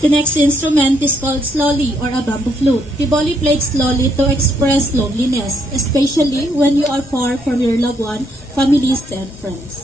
The next instrument is called slowly or a bamboo flute. Tiboli played slowly to express loneliness, especially when you are far from your loved one, families, and friends.